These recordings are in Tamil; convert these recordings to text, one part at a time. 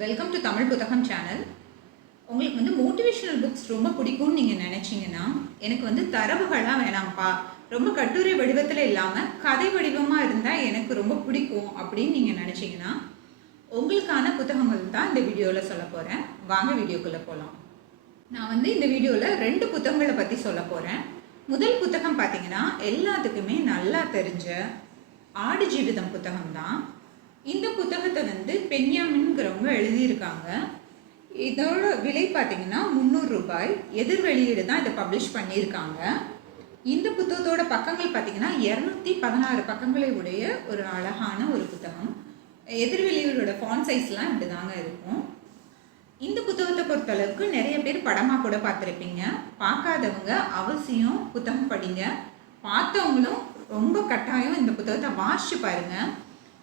வெல்கம் டு தமிழ் புத்தகம் சேனல். உங்களுக்கு மோட்டிவேஷனல் புக்ஸ் ரொம்ப பிடிக்கும்னு நீங்கள் நினச்சிங்கன்னா, எனக்கு தரவுகளாக வேணாம்ப்பா, ரொம்ப கட்டுரை வடிவத்தில் இல்லாமல் கதை வடிவமாக இருந்தால் எனக்கு ரொம்ப பிடிக்கும் அப்படின்னு நீங்கள் நினச்சிங்கன்னா, உங்களுக்கான புத்தகங்கள் தான் இந்த வீடியோவில் சொல்ல போகிறேன். வாங்க வீடியோக்குள்ளே போகலாம். நான் இந்த வீடியோவில் 2 புத்தகங்களை பற்றி சொல்ல போகிறேன். முதல் புத்தகம் பார்த்தீங்கன்னா, எல்லாத்துக்குமே நல்லா தெரிஞ்ச ஆடு ஜீவிதம் புத்தகம் தான். இந்த புத்தகத்தை பென்யாமின்ங்கிறவங்க எழுதியிருக்காங்க. இதோட விலை பார்த்தீங்கன்னா 300 ரூபாய். எதிர் வெளியீடு தான் இதை பப்ளிஷ் பண்ணியிருக்காங்க. இந்த புத்தகத்தோட பக்கங்கள் பார்த்தீங்கன்னா 216 பக்கங்களை உடைய ஒரு அழகான ஒரு புத்தகம். எதிர் வெளியீடோட ஃபாண்ட் சைஸ்லாம் இப்படி தாங்க இருக்கும். இந்த புத்தகத்தை பொறுத்தளவுக்கு நிறைய பேர் படமாக கூட பார்த்துருப்பீங்க. பார்க்காதவங்க அவசியம் புத்தகம் படிங்க. பார்த்தவங்களும் ரொம்ப கட்டாயம் இந்த புத்தகத்தை வாசிச்சு பாருங்க.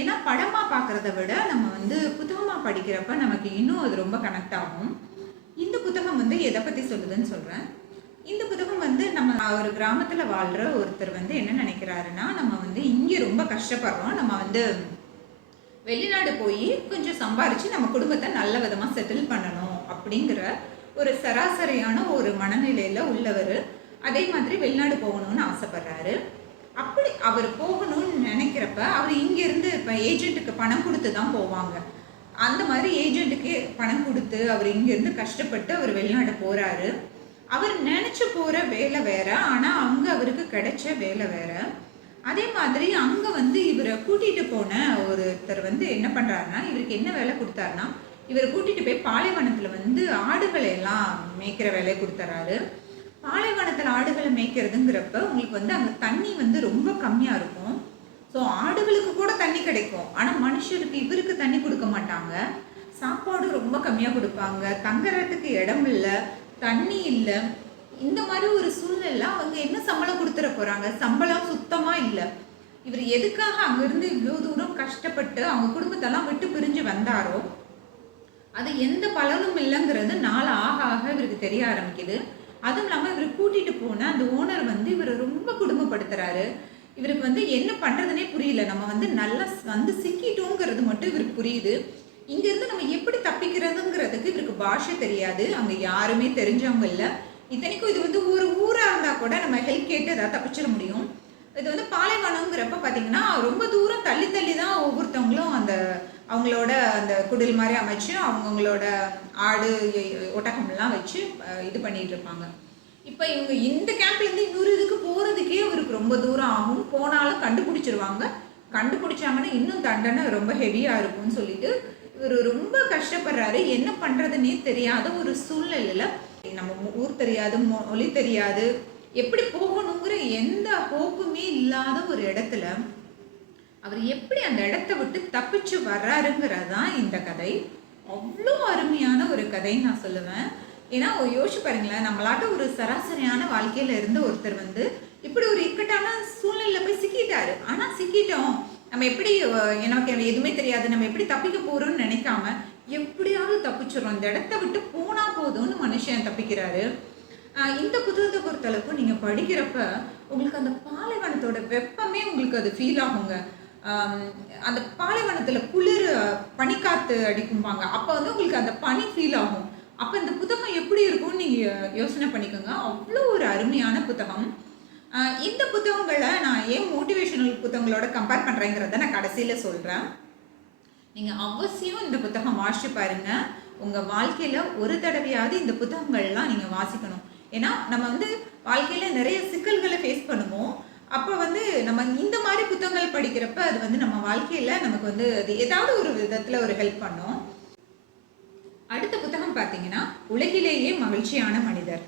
ஏன்னா படமாக பார்க்குறத விட நம்ம புத்தகமாக படிக்கிறப்ப நமக்கு இன்னும் அது ரொம்ப கனெக்ட் ஆகும். இந்த புத்தகம் எதை பற்றி சொல்லுதுன்னு சொல்கிறேன். இந்த புத்தகம் நம்ம ஒரு கிராமத்தில் வாழ்கிற ஒருத்தர் என்ன நினைக்கிறாருன்னா, நம்ம இங்கே ரொம்ப கஷ்டப்படுறோம், நம்ம வெளிநாடு போய் கொஞ்சம் சம்பாரித்து நம்ம குடும்பத்தை நல்ல விதமாக செட்டில் பண்ணணும் அப்படிங்கிற ஒரு சராசரியான ஒரு மனநிலையில் உள்ளவர். அதே மாதிரி வெளிநாடு போகணும்னு ஆசைப்படுறாரு. அப்படி அவர் போகணும்னு நினைக்கிறப்ப அவர் இங்கேருந்து இப்போ ஏஜென்ட்டுக்கு பணம் கொடுத்து தான் போவாங்க. அந்த மாதிரி ஏஜென்ட்டுக்கு பணம் கொடுத்து அவர் இங்கேருந்து கஷ்டப்பட்டு அவர் வெளிநாடு போகிறாரு. அவர் நினச்சி போகிற வேலை வேற, ஆனால் அங்கே அவருக்கு கிடைச்ச வேலை வேற. அதே மாதிரி அங்கே இவரை கூட்டிகிட்டு போன ஒருத்தர் என்ன பண்ணுறாருன்னா, இவருக்கு என்ன வேலை கொடுத்தாருன்னா, இவரை கூட்டிகிட்டு போய் பாலைவனத்தில் ஆடுகளை எல்லாம் மேய்க்கிற வேலையை கொடுத்துறாரு. பாலைவனத்தில் ஆடுகளை மேய்க்கிறதுங்கிறப்ப உங்களுக்கு அங்கே தண்ணி ரொம்ப கம்மியாக இருக்கும். ஸோ ஆடுகளுக்கு கூட தண்ணி கிடைக்கும், ஆனால் மனுஷருக்கு இவருக்கு தண்ணி கொடுக்க மாட்டாங்க. சாப்பாடு ரொம்ப கம்மியாக கொடுப்பாங்க, தங்குறதுக்கு இடம் இல்லை, தண்ணி இல்லை. இந்த மாதிரி ஒரு சூழ்நிலை அவங்க என்ன சம்பளம் கொடுத்துட போகிறாங்க? சம்பளம் சுத்தமாக இல்லை. இவர் எதுக்காக அங்கேருந்து இவ்வளோ தூரம் கஷ்டப்பட்டு அவங்க குடும்பத்தெல்லாம் விட்டு பிரிஞ்சு வந்தாரோ அது எந்த பலனும் இல்லைங்கிறது நாள் ஆக ஆக இவருக்கு தெரிய ஆரம்பிக்குது. அதுவும் இல்லாமல் இவர் கூட்டிகிட்டு போன அந்த ஓனர் இவரை ரொம்ப குடும்பப்படுத்துகிறாரு. இவருக்கு என்ன பண்ணுறதுனே புரியல. நம்ம நல்லா சிக்கிட்டோங்கிறது மட்டும் இவருக்கு புரியுது. இங்கேருந்து நம்ம எப்படி தப்பிக்கிறதுங்கிறதுக்கு இவருக்கு பாஷை தெரியாது, அங்கே யாருமே தெரிஞ்சவங்க இல்லை. இத்தனைக்கும் இது ஒரு ஊராக இருந்தால் கூட நம்ம ஹெல்ப் கேட்டு ஏதாவது தப்பிச்சிட முடியும். இது பாலைவனங்கிறப்ப பார்த்தீங்கன்னா ரொம்ப தூரம் தள்ளி தள்ளி தான் ஒவ்வொருத்தவங்களும் அவங்களோட அந்த குடில் மாதிரி அமைச்சு அவங்களோட ஆடு ஒட்டகம்லாம் வச்சு இது பண்ணிட்டு இருப்பாங்க. இப்போ இவங்க இந்த கேம்ப்லேருந்து இன்னொரு இதுக்கு போகிறதுக்கே அவருக்கு ரொம்ப தூரம் ஆகும். போனாலும் கண்டுபிடிச்சிருவாங்க. கண்டுபிடிச்சாங்கன்னா இன்னும் தண்டனை ரொம்ப ஹெவியாக இருக்கும்னு சொல்லிட்டு இவர் ரொம்ப கஷ்டப்படுறாரு. என்ன பண்ணுறதுன்னே தெரியாத ஒரு சூழ்நிலையில், நம்ம ஊர் தெரியாது, மொழி தெரியாது, எப்படி போகணுங்கிற எந்த ஹோப்புமே இல்லாத ஒரு இடத்துல அவர் எப்படி அந்த இடத்த விட்டு தப்பிச்சு வர்றாருங்கிறது தான் இந்த கதை. அவ்வளோ அருமையான ஒரு கதைன்னு நான் சொல்லுவேன். ஏன்னா யோசிச்சு பாருங்களேன், நம்மளாட்ட ஒரு சராசரியான வாழ்க்கையில் இருந்த ஒருத்தர் இப்படி ஒரு இக்கட்டான சூழ்நிலையில் போய் சிக்கிட்டாரு. ஆனால் சிக்கிட்டோம், நம்ம எப்படி எனக்கு எதுவுமே தெரியாது, நம்ம எப்படி தப்பிக்க போகிறோம்னு நினைக்காம எப்படியாவது தப்பிச்சிடறோம், இந்த இடத்த விட்டு போனால் போதும்னு மனுஷன் தப்பிக்கிறாரு. இந்த புத்தகத்தை பொறுத்தளவுக்கு நீங்கள் படிக்கிறப்ப உங்களுக்கு அந்த பாலைவனத்தோட வெப்பமே உங்களுக்கு அது ஃபீல் ஆகுங்க. அந்த பாலைவனத்தில் குளிர் பனிக்காற்று அடிக்கும்பாங்க, அப்போ உங்களுக்கு அந்த பனி ஃபீல் ஆகும். அப்போ இந்த புத்தகம் எப்படி இருக்கும்னு நீங்கள் யோசனை பண்ணிக்கோங்க. அவ்வளோ ஒரு அருமையான புத்தகம். இந்த புத்தகங்களை நான் ஏன் மோட்டிவேஷனல் புத்தகங்களோட கம்பேர் பண்ணுறேங்கிறத நான் கடைசியில் சொல்கிறேன். நீங்கள் அவசியம் இந்த புத்தகம் வாசிச்சு பாருங்கள். உங்கள் வாழ்க்கையில் ஒரு தடவையாவது இந்த புத்தகங்கள்லாம் நீங்கள் வாசிக்கணும். ஏன்னா நம்ம வாழ்க்கையில் நிறைய சிக்கல்களை ஃபேஸ் பண்ணுவோம். அப்போ நம்ம இந்த மாதிரி புத்தகங்கள் படிக்கிறப்ப அது நம்ம வாழ்க்கையில் நமக்கு அது ஏதாவது ஒரு விதத்தில் ஒரு ஹெல்ப் பண்ணும். அடுத்த புத்தகம் பார்த்தீங்கன்னா, உலகிலேயே மகிழ்ச்சியான மனிதர்,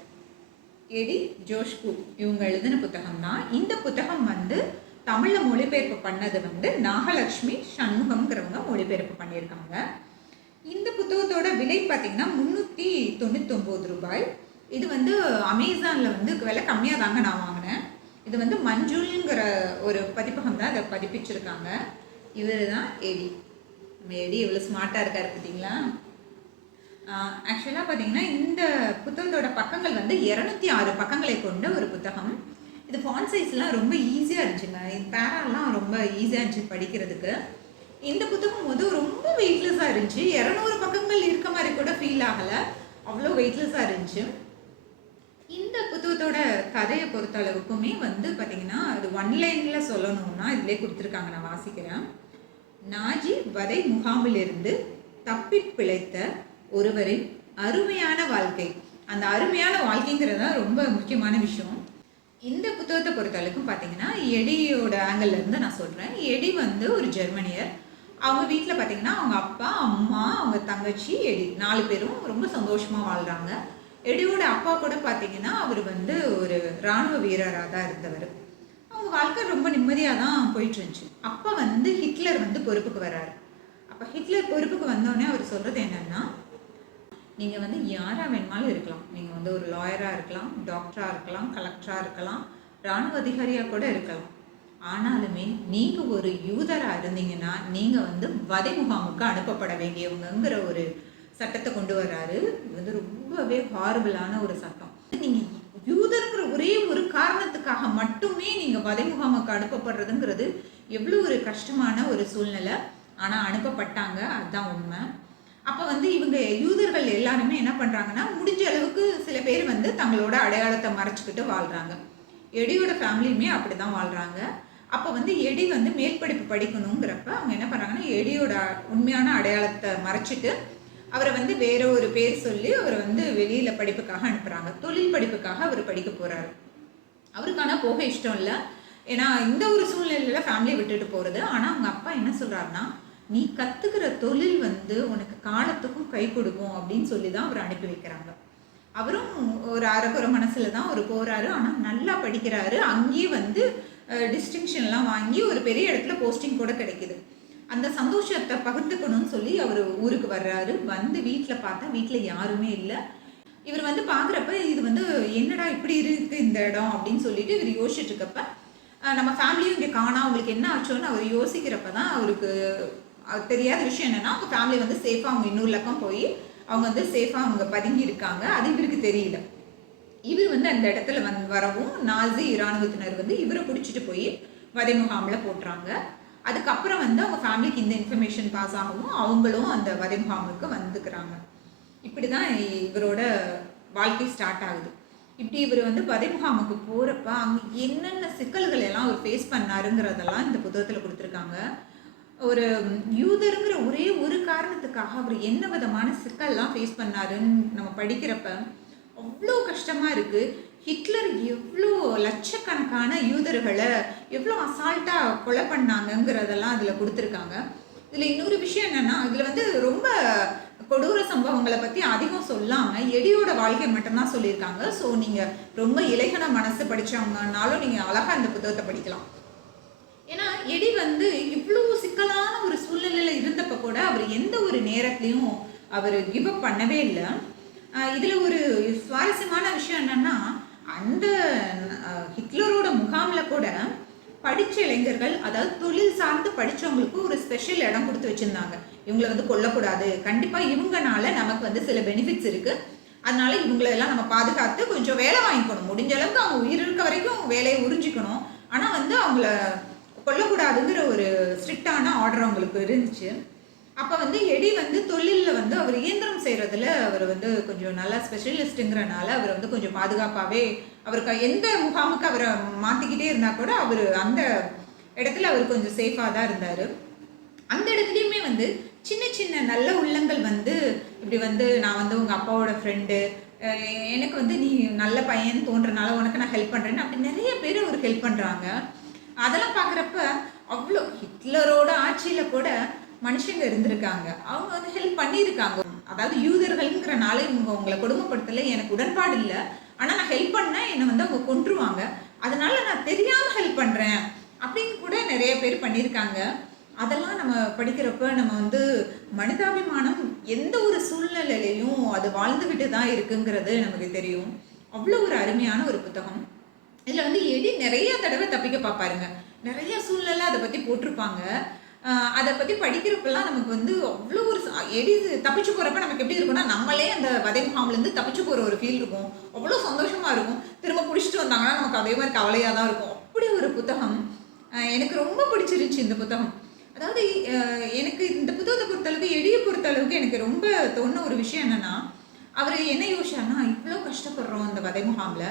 எடி ஜோஷ்கு இவங்க எழுதின புத்தகம் தான். இந்த புத்தகம் தமிழில் மொழிபெயர்ப்பு பண்ணது நாகலட்சுமி சண்முகம்ங்கிறவங்க மொழிபெயர்ப்பு பண்ணியிருக்காங்க. இந்த புத்தகத்தோட விலை பார்த்தீங்கன்னா 399 ரூபாய். இது அமேசானில் விலை கம்மியாக தாங்க நான் வாங்கினேன். இது மஞ்சுள்ங்கிற ஒரு பதிப்பகம் தான் அதை பதிப்பிச்சிருக்காங்க. இவர் தான் எடி. நம்ம எடி எவ்வளோ ஸ்மார்ட்டாக இருக்காரு பார்த்தீங்களா? ஆக்சுவலாக பார்த்தீங்கன்னா இந்த புத்தகத்தோட பக்கங்கள் 206 பக்கங்களை கொண்ட ஒரு புத்தகம். இது ஃபாண்ட் சைஸ்லாம் ரொம்ப ஈஸியாக இருந்துச்சுங்க. பேராலாம் ரொம்ப ஈஸியாக இருந்துச்சு படிக்கிறதுக்கு. இந்த புத்தகம் ரொம்ப வெயிட்லெஸ்ஸாக இருந்துச்சு. 200 பக்கங்கள் புத்தகங்கள் இருக்க மாதிரி கூட ஃபீல் ஆகலை, அவ்வளோ வெயிட்லெஸ்ஸாக இருந்துச்சு. இந்த புத்தகத்தோட கதையை பொறுத்த அளவுக்குமே வந்து பார்த்தீங்கன்னா, அது ஒன் லைனில் சொல்லணும்னா இதிலே கொடுத்துருக்காங்க, நான் வாசிக்கிறேன். நாஜி வதை முகாமிலிருந்து தப்பி பிழைத்த ஒருவரின் அருமையான வாழ்க்கை. அந்த அருமையான வாழ்க்கைங்கிறது தான் ரொம்ப முக்கியமான விஷயம். இந்த புத்தகத்தை பொறுத்தளவுக்கும் பார்த்தீங்கன்னா, எடியோட ஆங்கிள்லேருந்து நான் சொல்கிறேன். எடி வந்து ஒரு ஜெர்மனியர். அவங்க வீட்டில் பார்த்தீங்கன்னா அவங்க அப்பா, அம்மா, அவங்க தங்கச்சி, எடி 4 பேரும் ரொம்ப சந்தோஷமாக வாழ்கிறாங்க. எடியோட அப்பா கூட பார்த்தீங்கன்னா அவர் வந்து ஒரு இராணுவ வீரராக தான் இருந்தவர். அவங்க வாழ்க்கை ரொம்ப நிம்மதியாக தான் போயிட்டு இருந்துச்சு. அப்போ வந்து ஹிட்லர் வந்து பொறுப்புக்கு வர்றாரு. அப்போ ஹிட்லர் பொறுப்புக்கு வந்தோடனே அவர் சொல்கிறது என்னென்னா, நீங்கள் வந்து யாராக வேணுமாலும் இருக்கலாம். நீங்கள் வந்து ஒரு லாயராக இருக்கலாம், டாக்டராக இருக்கலாம், கலெக்டராக இருக்கலாம், இராணுவ அதிகாரியாக கூட இருக்கலாம். ஆனாலுமே நீங்கள் ஒரு யூதராக இருந்தீங்கன்னா நீங்கள் வந்து வதை முகாமுக்கு அனுப்பப்பட வேண்டியவங்கிற ஒரு சட்டத்தை கொண்டு வர்றாரு. இது வந்து ரொம்பவே ஹாரிபிளான ஒரு சட்டம். நீங்கள் யூதருங்கிற ஒரே ஒரு காரணத்துக்காக மட்டுமே நீங்கள் வதை முகாமுக்கு அனுப்பப்படுறதுங்கிறது எவ்வளோ ஒரு கஷ்டமான ஒரு சூழ்நிலை. ஆனால் அனுப்பப்பட்டாங்க, அதுதான் உண்மை. அப்போ வந்து இவங்க யூதர்கள் எல்லாருமே என்ன பண்ணுறாங்கன்னா, முடிஞ்ச அளவுக்கு சில பேர் வந்து தங்களோட அடையாளத்தை மறைச்சிக்கிட்டு வாழ்கிறாங்க. எடியோட ஃபேமிலியுமே அப்படி தான் வாழ்கிறாங்க. அப்போ வந்து எடி வந்து மேல் படிப்பு படிக்கணுங்கிறப்ப அவங்க என்ன பண்ணுறாங்கன்னா, எடியோட உண்மையான அடையாளத்தை மறைச்சிட்டு அவரை வந்து வேற ஒரு பேர் சொல்லி அவரை வந்து வெளியில் படிப்புக்காக அனுப்புகிறாங்க. தொழில் படிப்புக்காக அவர் படிக்க போகிறாரு. அவருக்கான போக இஷ்டம் இல்லை. ஏன்னா இந்த ஒரு சூழ்நிலையில் ஃபேமிலியை விட்டுட்டு போகிறது. ஆனால் அவங்க அப்பா என்ன சொல்கிறாருன்னா, நீ கற்றுக்கிற தொழில் வந்து உனக்கு காலத்துக்கும் கை கொடுக்கும் அப்படின்னு சொல்லி தான் அவர் அனுப்பி வைக்கிறாங்க. அவரும் ஒரு அரைக்குறை மனசில் தான் அவர் போகிறாரு. ஆனால் நல்லா படிக்கிறாரு. அங்கேயே வந்து டிஸ்டிங்ஷன்லாம் வாங்கி ஒரு பெரிய இடத்துல போஸ்டிங் கூட கிடைக்குது. அந்த சந்தோஷத்தை பகிர்ந்துக்கணும்னு சொல்லி அவர் ஊருக்கு வர்றாரு. வந்து வீட்டில் பார்த்தா வீட்டில் யாருமே இல்லை. இவர் வந்து பார்க்குறப்ப இது வந்து என்னடா இப்படி இருக்குது இந்த இடம் அப்படின்னு சொல்லிட்டு இவர் யோசிச்சுட்டு இருக்கப்ப, நம்ம ஃபேமிலியும் இங்கே காணா, அவங்களுக்கு என்ன ஆச்சோன்னு அவர் யோசிக்கிறப்ப தான் அவருக்கு தெரியாத விஷயம் என்னென்னா, அவங்க ஃபேமிலி வந்து சேஃபாக அவங்க இன்னொரு பக்கம் போய் அவங்க வந்து சேஃபாக அவங்க பதுங்கி இருக்காங்க. அது இவருக்கு தெரியல. இவர் வந்து அந்த இடத்துல வரவும் நாசி இராணுவத்தினர் வந்து இவரை பிடிச்சிட்டு போய் வதை முகாமில் போட்டுறாங்க. அதுக்கப்புறம் வந்து அவங்க ஃபேமிலிக்கு இந்த இன்ஃபர்மேஷன் பாஸ் ஆகவும் அவங்களும் அந்த வதை முகாமுக்கு வந்துக்கிறாங்க. இப்படி தான் இவரோட வாழ்க்கை ஸ்டார்ட் ஆகுது. இப்படி இவர் வந்து வதை முகாமுக்கு போகிறப்ப அங்கே என்னென்ன சிக்கல்கள் எல்லாம் அவர் ஃபேஸ் பண்ணாருங்கிறதெல்லாம் இந்த புத்தகத்தில் கொடுத்துருக்காங்க. ஒரு யூதருங்கிற ஒரே ஒரு காரணத்துக்காக அவர் என்ன விதமான சிக்கல்லாம் ஃபேஸ் பண்ணாருன்னு நம்ம படிக்கிறப்ப அவ்வளோ கஷ்டமாக இருக்குது. ஹிட்லர் எவ்வளோ லட்சக்கணக்கான யூதர்களை எவ்வளோ அசால்ட்டாக கொலை பண்ணாங்கங்கிறதெல்லாம் அதில் கொடுத்துருக்காங்க. இதில் இன்னொரு விஷயம் என்னென்னா, இதில் வந்து ரொம்ப கொடூர சம்பவங்களை பற்றி அதிகம் சொல்லாமல் எடியோட வாழ்க்கை மட்டும்தான் சொல்லியிருக்காங்க. ஸோ நீங்கள் ரொம்ப இலகின மனசு படித்தவங்கனாலும் நீங்கள் அழகாக இந்த புத்தகத்தை படிக்கலாம். ஏன்னா எடி வந்து இவ்வளோ சிக்கலான ஒரு சூழ்நிலையில் இருந்தப்போ கூட அவர் எந்த ஒரு நேரத்துலையும் அவர் கிவ் அப் பண்ணவே இல்லை. இதில் ஒரு சுவாரஸ்யமான விஷயம் என்னென்னா, அந்த ஹிட்லரோட முகாமில் கூட படித்த இளைஞர்கள், அதாவது தொழில் சார்ந்து படித்தவங்களுக்கு ஒரு ஸ்பெஷல் இடம் கொடுத்து வச்சுருந்தாங்க. இவங்களை வந்து கொல்லக்கூடாது, கண்டிப்பாக இவங்கனால நமக்கு வந்து சில பெனிஃபிட்ஸ் இருக்குது, அதனால இவங்களெல்லாம் நம்ம பாதுகாத்து கொஞ்சம் வேலை வாங்கிக்கணும், முடிஞ்ச அளவுக்கு அவங்க உயிர் இருக்க வரைக்கும் வேலையை உறிஞ்சிக்கணும், ஆனால் வந்து அவங்கள கொல்லக்கூடாதுங்கிற ஒரு ஸ்ட்ரிக்டான ஆர்டர் அவங்களுக்கு இருந்துச்சு. அப்போ வந்து எடி வந்து தொழிலில் வந்து அவர் இயந்திரம் செய்கிறதுல அவர் வந்து கொஞ்சம் நல்லா ஸ்பெஷலிஸ்ட்டுங்கிறனால அவர் வந்து கொஞ்சம் பாதுகாப்பாகவே அவருக்கு எந்த முகாமுக்கு அவரை மாற்றிக்கிட்டே இருந்தால் கூட அவர் அந்த இடத்துல அவர் கொஞ்சம் சேஃபாக தான் இருந்தார். அந்த இடத்துலையுமே வந்து சின்ன சின்ன நல்ல உள்ளங்கள் வந்து இப்படி வந்து நான் வந்து உங்கள் அப்பாவோட ஃப்ரெண்டு, எனக்கு வந்து நீ நல்ல பையன் தோன்றனால உனக்கு நான் ஹெல்ப் பண்ணுறேன்னு அப்படி நிறைய பேர் அவர் ஹெல்ப் பண்ணுறாங்க. அதெல்லாம் பார்க்குறப்ப அவ்வளோ ஹிட்லரோட ஆட்சியில் கூட மனுஷங்க இருந்திருக்காங்க, அவங்க வந்து ஹெல்ப் பண்ணியிருக்காங்க. அதாவது யூதர்கள்ங்கிறனால இவங்க உங்களை கொடுமைப்படுத்தலை, எனக்கு உடன்பாடு இல்லை, ஆனால் நான் ஹெல்ப் பண்ணேன், என்னை வந்து அவங்க கொன்றுவாங்க, அதனால நான் தெரியாமல் ஹெல்ப் பண்ணுறேன் அப்படின்னு கூட நிறைய பேர் பண்ணியிருக்காங்க. அதெல்லாம் நம்ம படிக்கிறப்ப நம்ம வந்து மனிதாபிமானம் எந்த ஒரு சூழ்நிலையிலையும் அது வாழ்ந்துக்கிட்டு தான் இருக்குங்கிறது நமக்கு தெரியும். அவ்வளோ ஒரு அருமையான ஒரு புத்தகம். இதில் வந்து எடி நிறைய தடவை தப்பிக்க பார்ப்பாருங்க, நிறைய சூழ்நிலை அதை பற்றி போட்டிருப்பாங்க. அதை பற்றி படிக்கிறப்பெல்லாம் நமக்கு வந்து அவ்வளோ ஒரு எடி தப்பிச்சு போகிறப்ப நமக்கு எப்படி இருக்கும்னா, நம்மளே அந்த வதை முகாம்லேருந்து தப்பிச்சு போகிற ஒரு ஃபீல் இருக்கும், அவ்வளோ சந்தோஷமாக இருக்கும். திரும்ப பிடிச்சிட்டு வந்தாங்கன்னா நமக்கு அதே மாதிரி கவலையாக தான் இருக்கும். அப்படி ஒரு புத்தகம் எனக்கு ரொம்ப பிடிச்சிருந்துச்சு இந்த புத்தகம். அதாவது எனக்கு இந்த புத்தகத்தை பொறுத்தளவுக்கு எளிய பொறுத்தளவுக்கு எனக்கு ரொம்ப தோணுன ஒரு விஷயம் என்னன்னா, அவரு என்ன யோசிச்சாருன்னா, இவ்ளோ கஷ்டப்படுறோம் இந்த வதை முகாம்ல.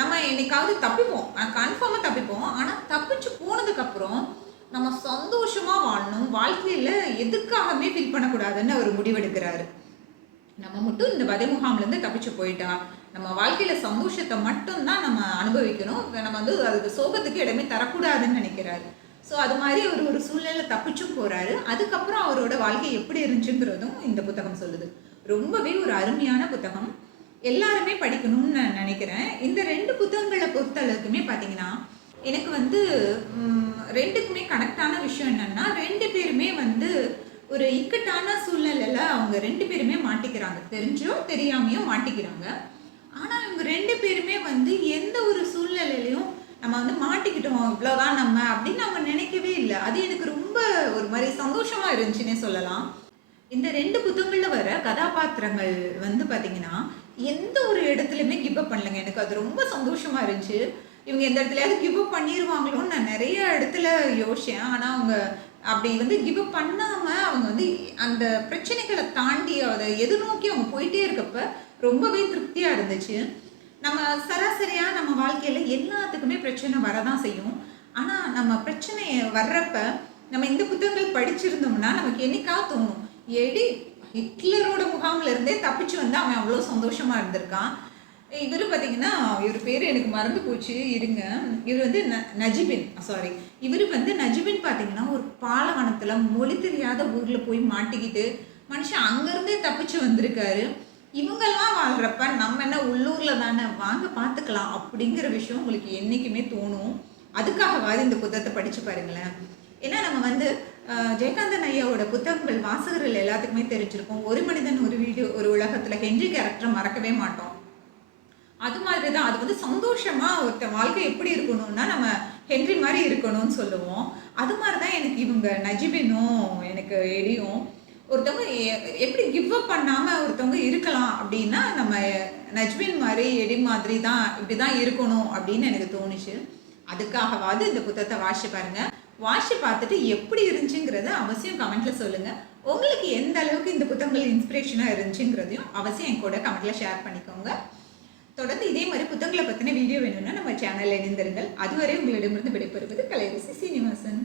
நம்ம என்னைக்காவது தப்பிப்போம். கன்ஃபார்மா தப்பிப்போம். ஆனா தப்பிச்சு போனதுக்கப்புறம், நம்ம சந்தோஷமா வாழணும். வாழ்க்கையில எதுக்காகவுமே ஃபீல் பண்ணக்கூடாதுன்னு அவரு முடிவெடுக்கிறாரு. நம்ம மட்டும் இந்த வதை முகாம்லேருந்து தப்பிச்சு போயிட்டா, நம்ம வாழ்க்கையில சந்தோஷத்த மட்டும் தான் நம்ம அனுபவிக்கணும். நம்ம வந்து அதுக்கு சோகத்துக்கு இடமே தரக்கூடாதுன்னு நினைக்கிறாரு. ஸோ அது மாரி அவரு ஒரு சூழ்நிலையில தப்பிச்சும் போறாரு. அதுக்கப்புறம் அவரோட வாழ்க்கை எப்படி இருந்துச்சுங்கிறதும் இந்த புத்தகம் சொல்லுது. ரொம்பவே ஒரு அருமையான புத்தகம். எல்லாருமே படிக்கணும்னு நான் நினைக்கிறேன். இந்த 2 புத்தகங்கள பொறுத்த அளவுக்குமே பார்த்தீங்கன்னா, எனக்கு வந்து 2க்குமே கனெக்ட்டான விஷயம் என்னன்னா, 2 பேருமே வந்து ஒரு இக்கட்டான சூழ்நிலையில அவங்க 2 பேருமே மாட்டிக்கிறாங்க. தெரிஞ்சோ, தெரியாமயோ மாட்டிக்கிறாங்க. ஆனா இவங்க 2 பேருமே வந்து எந்த ஒரு சூழ்நிலையிலயும் நம்ம வந்து மாட்டிக்கிட்டோம், இவ்வளோதான் நம்ம அப்படின்னு அவங்க நினைக்கவே இல்ல. அது எனக்கு ரொம்ப ஒரு மாரி சந்தோஷமா இருந்துச்சுன்னே சொல்லலாம். இந்த 2 புத்தகங்கள்ல வர கதாபாத்திரங்கள் வந்து பார்த்தீங்கன்னா, எந்த ஒரு இடத்துலயுமே கிவ் அப் பண்ணலங்க. எனக்கு அது ரொம்ப சந்தோஷமா இருந்துச்சு. இவங்க எந்த இடத்துலயாவது கிவ் அப் பண்ணிருவாங்களோன்னு நான் நெறைய இடத்துல யோசிச்சேன். ஆனா அவங்க அப்படி வந்து கிவ் அப் பண்ணாம அவங்க வந்து அந்த பிரச்சனைகள தாண்டி அத எதிர்நோக்கி அவங்க போயிட்டே இருக்கப்ப, ரொம்பவே திருப்தியா இருந்துச்சு. நம்ம சராசரியா நம்ம வாழ்க்கையில எல்லாத்துக்குமே பிரச்சனை வரதான் செய்யும். ஆனா நம்ம பிரச்சனை வர்றப்ப, நம்ம இந்த புத்தகங்கள் படிச்சிருந்தோம்னா, நமக்கு என்னைக்காவது தோணும். எடி ஹிட்லரோட முகாம்ல இருந்தே தப்பிச்சு வந்து அவன் அவ்வளோ சந்தோஷமா இருந்திருக்கான். இவரு பார்த்தீங்கன்னா, இவரு பேரு எனக்கு மறந்து போச்சு. இருங்க. இவரு வந்து நஜிபின் சாரி. இவரு வந்து நஜிபின் பார்த்தீங்கன்னா, ஒரு பாலைவனத்தில மொழி தெரியாத ஊர்ல போய் மாட்டிக்கிட்டு, மனுஷன் அங்கருந்தே தப்பிச்சு வந்திருக்காரு. இவங்கெல்லாம் வாழ்றப்ப, நம்ம என்ன உள்ளூர்ல தானே, வாங்க பார்த்துக்கலாம் அப்படிங்கிற விஷயம் உங்களுக்கு என்னைக்குமே தோணும். அதுக்காகவாது இந்த புத்தகத்த படிச்சு பாருங்களேன். ஏன்னா நம்ம வந்து ஜெயகாந்தன் ஐயாவோட புத்தகங்கள் வாசகர்கள் எல்லாத்துக்குமே தெரிஞ்சிருக்கும். ஒரு மனிதன் ஒரு வீடு ஒரு உலகத்துல ஹென்றி கேரக்டர மறக்கவே மாட்டோம். அது மாதிரி தான். அது வந்து சந்தோஷமா ஒருத்தன் வாழ்க்கை எப்படி இருக்கணும்னா, நம்ம ஹென்றி மாரி இருக்கணும்னு சொல்லுவோம். அது மாரி தான் எனக்கு இவங்க நஜிபினும், எனக்கு எடியும் ஒருத்தவங்க எப்படி கிவ் அப் பண்ணாம ஒருத்தவங்க இருக்கலாம் அப்படின்னா, நம்ம நஜ்மின் மாரி, எடி மாதிரி தான் இப்படி தான் இருக்கணும் அப்படின்னு எனக்கு தோணுச்சு. அதுக்காகவாது இந்த புத்தகத்த வாசிச்சு பாருங்க. வாசிச்சு பார்த்துட்டு எப்படி இருந்துச்சுங்கிறத அவசியம் கமெண்ட்ல சொல்லுங்க. உங்களுக்கு எந்த அளவுக்கு இந்த புத்தகங்கள் இன்ஸ்பிரேஷனா இருந்துச்சுங்கிறதையும் அவசியம் என் கூட கமெண்ட்ல ஷேர் பண்ணிக்கோங்க. தொடர்ந்து இதே மாதிரி புத்தகங்களை பத்தின வீடியோ வேணும்னா நம்ம சேனல்ல இணைந்திருங்கள். அதுவரை உங்களிடமிருந்து விடைபெறுவது கலையரசி சீனிவாசன்.